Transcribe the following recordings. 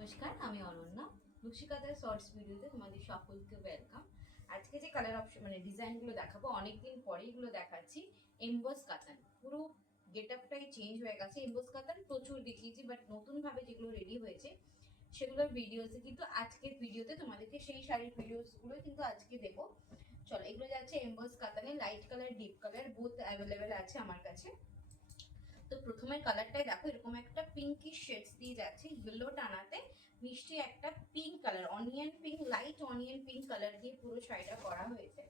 নমস্কার, আমি অনন্যা। নকশিকাঁথার শর্টস ভিডিওতে তোমাদের সকলকে ওয়েলকাম। আজকে যে কালার অপশন ডিজাইনগুলো দেখাবো, অনেকদিন পরে এগুলো দেখাচ্ছি। এমবস কাতান, পুরো গেট আপটাই চেঞ্জ হয়ে গেছে। এমবস কাতান প্রচুর দেখিয়েছি, বাট নতুনভাবে যেগুলো রেডি হয়েছে সেগুলোর ভিডিওসে কিন্তু আজকের ভিডিওতে তোমাদেরকে সেই শাড়ির ভিডিওসগুলো কিন্তু আজকে দেবো। চলো, এগুলো যাচ্ছে এমবস কাতানে, light colour deep colour both available আছে আমার কাছে। তো প্রথমে কালারটাই দেখো, এরকম একটা পিঙ্কিশ শেডস দিয়ে যাচ্ছে, ইয়েলো টানাতে মিষ্টি একটা pink colour, onion pink, light onion pink colour দিয়ে পুরো শাড়িটা করা হয়েছে।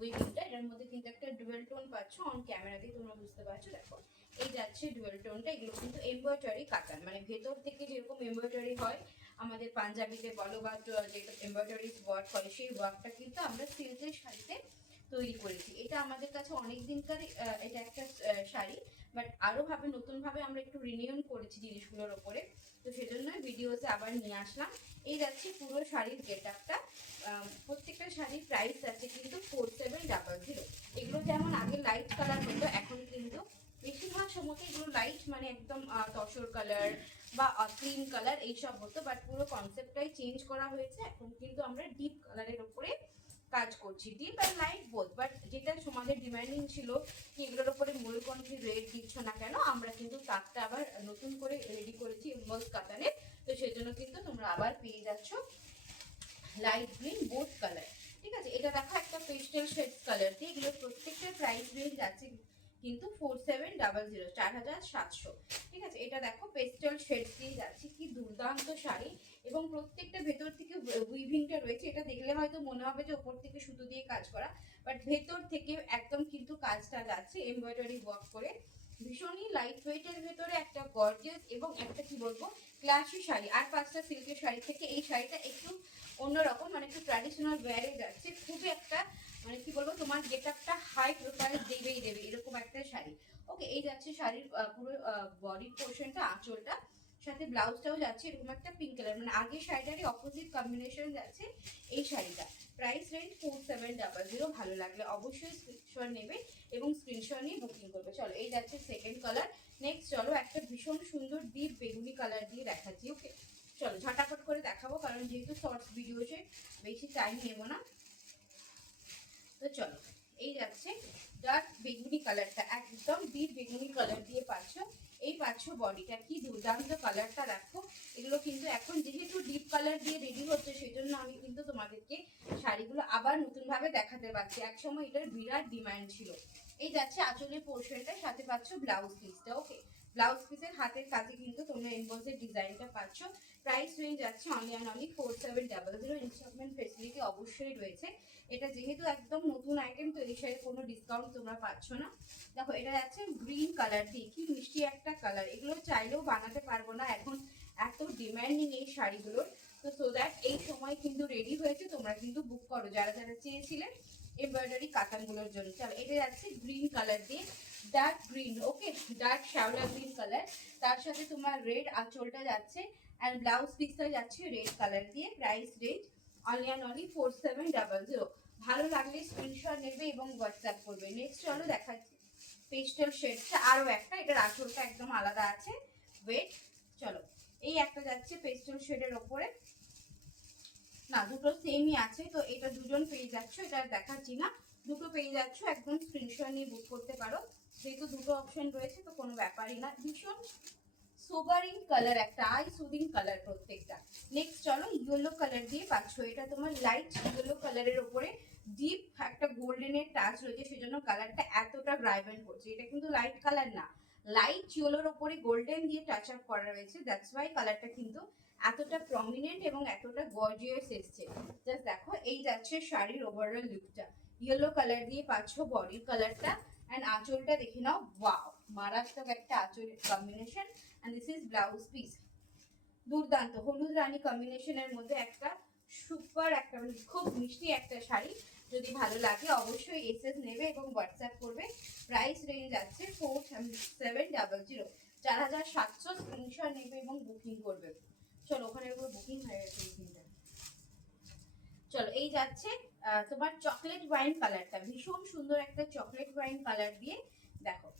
উইভিংটা এটার মধ্যে কিন্তু একটা ডুয়েল টোন পাচ্ছ, অন ক্যামেরাতেই তোমরা বুঝতে পারছো। দেখো এই যাচ্ছে ডুয়েল টোনটা। এগুলো কিন্তু এমব্রয়ডারি কাতান, মানে ভেতর থেকে যেরকম এমব্রয়ডারি হয় আমাদের পাঞ্জাবিতে বলো বা যেটা এমব্রয়ডারি ওয়ার্ক করে, সেই ওয়ার্কটা কিন্তু আমরা সিল্কের শাড়িতে তৈরি করেছি। এটা আমাদের কাছে অনেক দিনকার এটা একটা শাড়ি, বাট আরো ভাবে নতুন ভাবে আমরা একটু রিনিউন করেছি জিনিসগুলোর ওপরে, তো সেজন্য ভিডিওতে আবার নিয়ে আসলাম। এই যাচ্ছে পুরো শাড়ির গেট আপটা। প্রত্যেকটা শাড়ির প্রাইস আছে কিন্তু 4700। এগুলো যেমন আগে লাইট কালার হতো, এখন কিন্তু বেশিরভাগ সময় এগুলো লাইট মানে একদম তসর কালার বা ক্রিম কালার এইসব হতো, বাট পুরো কনসেপ্টটাই চেঞ্জ করা হয়েছে। এখন কিন্তু আমরা ডিপ কালারের ওপরে কাজ করছি, ডিপ আর লাইট বোথ। বাট যেটা সমাজের ডিমান্ডিং ছিল কি এগুলোর উপরে ময়ূরকণ্ঠী রেড দিচ্ছ না কেন, আমরা কিন্তু তাকটা আবার নতুন করে রেডি করেছি এমবস কাতানে। তো সেজন্য কিন্তু তোমরা আবার পেয়ে যাচ্ছ লাইট গ্রিন বোথ কালার। ঠিক আছে, এটা দেখো একটা পেস্টেল শেড কালার দিয়ে। এগুলো প্রত্যেকটার প্রাইস রেঞ্জ আছে কিন্তু 4700, 4700। ঠিক আছে, এটা দেখো পেস্টেল শেড দিয়ে যাচ্ছে, কি দুর্দান্ত শাড়ি। এবং প্রত্যেকটা ভেতর থেকে উইভিংটা রয়েছে, এটা দেখলে হয়তো মনে হবে যে উপর থেকে সুতো দিয়ে কাজ করা, বাট ভেতর থেকে একদম কিন্তু কাজটা যাচ্ছে এমব্রয়ডারি ওয়ার্ক করে। ভীষণই লাইট ওয়েটের ভেতরে একটা গর্জিয়াস এবং একটা কি বলবো ক্লাসি শাড়ি। আর পাঁচটা সিল্কের শাড়ি থেকে এই শাড়িটা একটু অন্যরকম, মানে একটু ট্র্যাডিশনাল ওয়্যারে যাচ্ছে। খুবই একটা মানে কি বলবো, তোমার গেটআপটা হাই প্রোফাইল দেবেই দেবে এরকম একটা শাড়ি। ওকে, এই যাচ্ছে শাড়ির পুরো বডি পোর্শনটা, আঁচলটা, সাথে ব্লাউজটাও যাচ্ছে এরকম একটা পিঙ্ক কালার, মানে আগের শাড়িটারই অপোজিট কম্বিনেশন যাচ্ছে এই শাড়িটা। Price range 4700। ভালো লাগলে অবশ্যই স্ক্রিনশট নেবে এবং স্ক্রিনশট নিয়ে বুকিং করবে। চলো, এই যাচ্ছে সেকেন্ড কালার। নেক্সট চলো একটা ভীষণ সুন্দর ডিপ বেগুনি কালার দিয়ে দেখাচ্ছি। ওকে, চলো ঝটাফট করে দেখাবো, কারণ যেহেতু শর্টস ভিডিওতে বেশি টাইম নেবো না। তো চলো, এই যাচ্ছে ডার্ক বেগুনি কালারটা, একদম ডিপ বেগুনি কালার দিয়ে পাচ্ছ। এই পাচ্ছ বডিটা, কি দুর্দান্ত কালারটা দেখো। এগুলো কিন্তু এখন যেহেতু ডিপ কালার দিয়ে রেডি হচ্ছে, সেজন্য আমি কিন্তু তোমাদেরকে শাড়িগুলো আবার নতুন ভাবে দেখাতে পারছি। একসময় এটার বিরাট ডিমান্ড ছিল। এই যাচ্ছে আঁচলের পোর্শনটা, সাথে পাচ্ছ ব্লাউজ পিসটা। ওকে, ব্লাউজ পিসের হাতের কাজে কিন্তু তোমরা এমবোসের ডিজাইনটা পাচ্ছ। প্রাইস রেঞ্জ যাচ্ছে only and only 4700। Installment facility অবশ্যই রয়েছে। এটা যেহেতু একদম নতুন আইটেম, তো এই শাড়ির কোনো ডিসকাউন্ট তোমরা পাচ্ছ না। দেখো এটা যাচ্ছে গ্রিন কালার দিয়ে, কি মিষ্টি একটা কালার। এগুলো চাইলেও বানাতে পারবো না, এখন এত ডিমান্ডিং এই শাড়িগুলোর। তো সো দ্যাট এই সময় কিন্তু রেডি হয়েছে, তোমরা কিন্তু বুক করো যারা যারা চেয়েছিলে এমব্রয়ডারি কাতানগুলোর জন্য। চলো, এটা যাচ্ছে গ্রিন কালার দিয়ে, ডার্ক গ্রিন। ওকে, ডার্ক শ্যাওলা গ্রিন কালার, তার সাথে তোমার রেড আঁচলটা যাচ্ছে, অ্যান্ড ব্লাউজ পিসটা যাচ্ছে রেড কালার দিয়ে। Price range only and only 4700। ভালো লাগলে স্ক্রিনশট নেবে এবং হোয়াটসঅ্যাপ করবে। নেক্সট চলো দেখাচ্ছি পেস্টেল শেডটা, আরও একটা, এটার আঁচলটা একদম আলাদা আছে। ওয়েট, চলো, এই একটা যাচ্ছে পেস্টেল শেডের ওপরে, না দুটো সেমই আছে, তো এটা দুজন পেয়ে যাচ্ছ, এটা দেখাচ্ছি না, দুটো পেয়ে যাচ্ছ। একদম স্ক্রিনশট নিয়ে বুক করতে পারো, যেহেতু দুটো অপশন রয়েছে তো কোনো ব্যাপারই না। ভীষণ সোবারিং কালার, একটা আই সুদিং কালার প্রত্যেকটা। নেক্সট চলো, ইয়েলো কালার দিয়ে পাচ্ছ, এটা তোমার লাইট ইয়েলো কালারের উপরে ডিপ একটা গোল্ডেনের টাচ রয়েছে, সেজন্য কালারটা এতটা ভাইব্রেন্ট করছে। এটা কিন্তু লাইট কালার না, লাইট ইয়েলোর উপরে গোল্ডেন দিয়ে টাচ আপ করা রয়েছে, দ্যাটস ওয়াই কালারটা কিন্তু এতটা প্রমিনেন্ট এবং এতটা গর্জিয়াস এসছে। জাস্ট দেখো, এই যাচ্ছে শাড়ির ওভারঅল লুকটা। ইয়েলো কালার দিয়ে পাচ্ছ বডির কালারটা, অ্যান্ড আঁচলটা দেখে নাও, ওয়াও মারাত্মক একটা আঁচলের combination. And this is blouse piece, দুর্দান্ত হলুদ রানী কম্বিনেশনের মধ্যে একটা সুপার একটা মানে খুব মিষ্টি একটা শাড়ি। যদি ভালো লাগে অবশ্যই এসএস নেবে এবং হোয়াটসঅ্যাপ করবে। প্রাইস রেঞ্জ আছে 4700, 4700। স্ক্রিনশট নেবে এবং বুকিং করবে। চলো, ওখানে পুরো বুকিং হয়ে গেছে বুকিংটা। চলো, এই যাচ্ছে তোমার চকলেট ওয়াইন কালারটা, ভীষণ সুন্দর একটা চকলেট ওয়াইন কালার দিয়ে। দেখো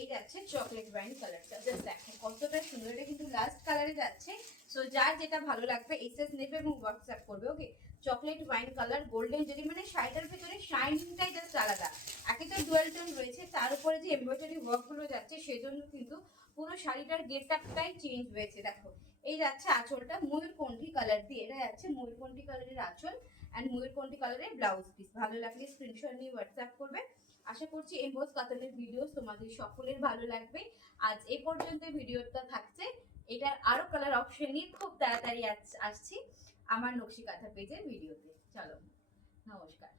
এই যাচ্ছে চকলেট ওয়াইন কালারটা, জাস্ট দেখেন কতটা সুন্দর, এটা কিন্তু লাস্ট কালারে যাচ্ছে। সো যার যেটা ভালো লাগবে এসএস নেবে এবং হোয়াটসঅ্যাপ করবে। ওকে, চকলেট ওয়াইন কালার গোল্ডেন, যদি মানে শাড়িটার ভিতরে শাইনিংটাই জাস্ট আলাদা। একে তো ডুয়াল টোন রয়েছে, তার উপরে যে এমব্রয়ডারি ওয়ার্কগুলো যাচ্ছে সেজন্য কিন্তু পুরো শাড়িটার গেট আপটাই চেঞ্জ হয়েছে। দেখো এই যাচ্ছে আঁচলটা ময়ূরকণ্ঠী কালার দিয়ে, এটা যাচ্ছে ময়ূরকণ্ঠী কালারের আঁচল অ্যান্ড ময়ূরকণ্ঠী কালারের ব্লাউজ পিস। ভালো লাগলে স্ক্রিনশট নিয়ে হোয়াটসঅ্যাপ করবে। আশা করছি এমবোস কাতানের ভিডিও তোমাদের সকলের ভালো লাগবে। আজ এই পর্যন্ত ভিডিওটা থাকছে, এটার আরো কালার অপশন নিয়ে খুব তাড়াতাড়ি আসছি আমার নকশি কাঁথা পেজের ভিডিওতে। চলো, নমস্কার।